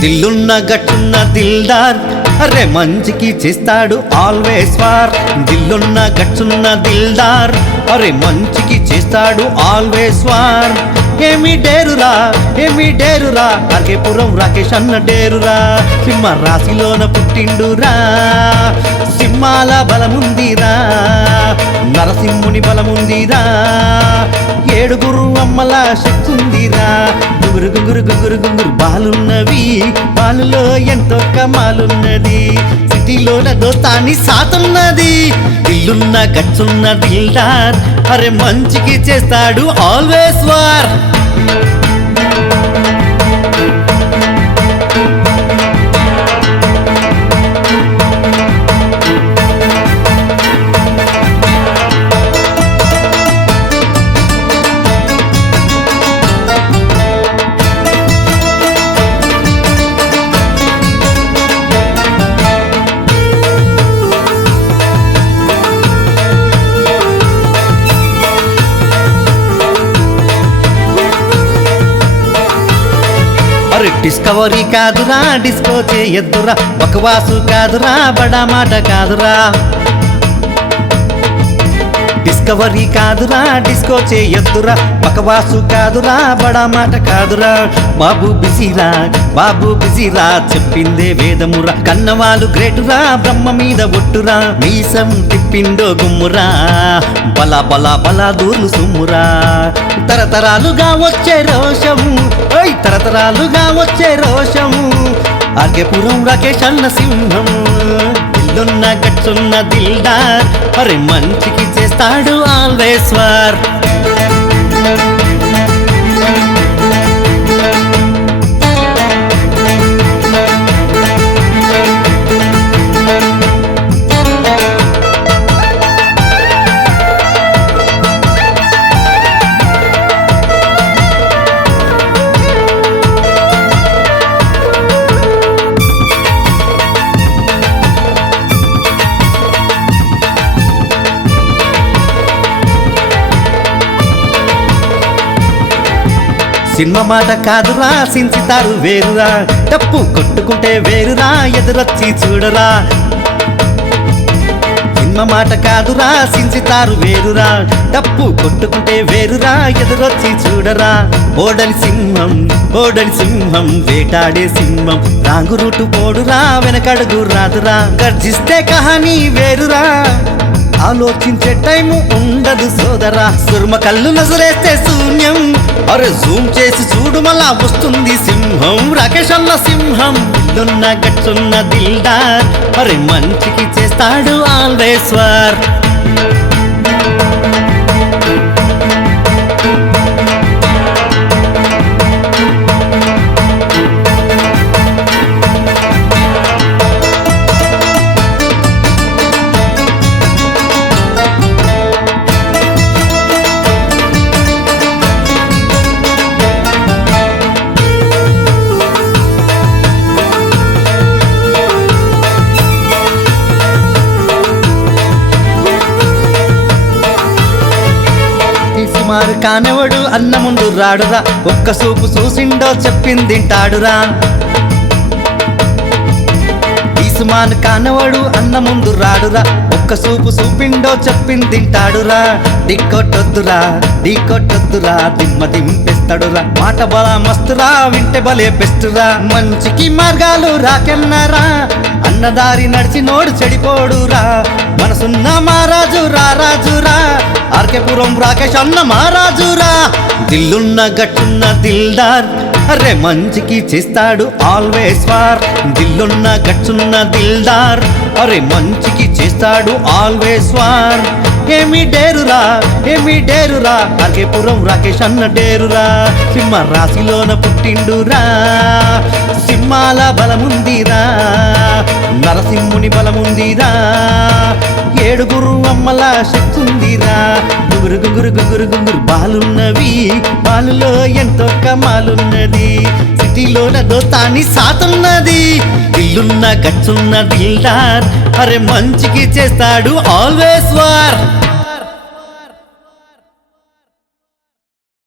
దిల్లున్న గట్టున్న దిల్దార్ అరే మంచికి చేస్తాడు ఆల్వేస్ వార్. దిల్లున్న గట్టున్న దిల్దార్ అరే మంచికి చేస్తాడు ఆల్వేస్ వార్. ఏమి డేరురా ఏమి డేరురా అర్కేపురం రాకేష్ అన్న డేరురా. సింహ రాశిలోన పుట్టిండురా, సింహాల బలముందిరా, నరసింహుని బలముందిరా, ఏడుగురు అమ్మల శక్తుందిరా. గుగురు గుగురు గుగురు గుగురు బాలున్నవి, బాలులో ఎంతో కమాలున్నది, సిటీలోన దోస్తాని సాతున్నది. ఇల్లున్న గచ్చున్న దిల్దార్ అరే మంచికి చేస్తాడు ఆల్వేస్ వార్. అరే డిస్కవరీ కాదురా డిస్కో చేయద్దురా, బకవాసు కాదురా బడా మాట కాదురా. డిస్కవరీ కాదురా డిస్కో చేయద్దురా, బకవాసు కాదురా బడా మాట కాదురా. బాబు బిజీరా బాబు బిజీరా చెప్పిందే వేదమురా, కన్నవాళ్ళు గ్రేటురా బ్రహ్మ మీద ఒట్టురా. మీసం తిప్పిండో గుమ్మురా, బల బల బల దూర్లు సుమ్మురా. తరతరాలుగా వచ్చే రోషము, ఓయ్ తరతరాలుగా వచ్చే రోషము, ఆర్కేపురం రాకేష్ అన్న సింహం. ఇల్లున్న గట్టున్న దిల్దార్ అరే మంచికి చేస్తాడు ఆల్వేస్ వార్. సినిమా మాట కాదురా సించుతారు వేరురా, తప్పు కొట్టుకుంటే వేరురా ఎదురొచ్చి చూడరా. సినిమా మాట కాదురా సించుతారు వేరురా, తప్పు కొట్టుకుంటే వేరురా ఎదురొచ్చి చూడరా. ఓడని సింహం ఓడని సింహం వేటాడే సింహం, రాంగు రూటు పోడురా వెనకడుగు రాదురా. గర్జిస్తే కహానీ వేరురా, ఆలోచించే టైము ఉండదు సోదరా. సుర్మ కళ్ళు నజరేస్తే శూన్యం, అరే జూమ్ చేసి చూడు మళ్ళా వస్తుంది సింహం, రాకేష్ అన్న సింహం. ఇల్లున్న గట్టున్న దిల్దార్ అరే మంచికి చేస్తాడు ఆల్వేస్ వార్. మారు కానవడు అన్న ముందు రాడురా, ఒక్క సూపు చూసిండో చెప్పిందింటాడురా. ఈసుమాన్ కానవడు అన్న ముందు రాడురా, ఒక్క సూపు చూపిండో చెప్పిందింటాడురా. దిక్కొట్టొద్దురా దిక్కొట్టొద్దురా దిమ్మ దింపేస్తాడురా, మాట బల మస్తురా వింటే బలే బెస్టురా. మంచికి మార్గాలు రాకెన్నారా, అన్నదారి నడిచి నోడు చెడిపోడురా. మనసున్న మహారాజు రారాజురా, ఆర్కేపురం రాకేష్ అన్న మహారాజురా. దిల్లున్న గట్టున్న దిల్దార్ అరే మంచికి చేస్తాడు ఆల్వేస్ వార్. దిల్లున్న గట్టున్న దిల్దార్ అరే మంచికి చేస్తాడు ఆల్వేస్ వార్. ఏమి డేరురా ఏమి డేరురా ఆర్కేపురం రాకేష్ అన్న డేరురా. సింహ రాశిలోన పుట్టిండురా, సింహాల బలముందిరా, నరసింహుని బలముందిరా, ఏడుగురు అమ్మల శక్తుందిరా. గుగురు గుగురు గుగురు గుగురు బాలున్నవి, బాలులో ఎంతో కమాలున్నది, సిటీలోన దోస్తాని సాతున్నది. ఇల్లున్న గచ్చున్న దిల్దార్ అరే మంచికి చేస్తాడు ఆల్వేస్ వార్.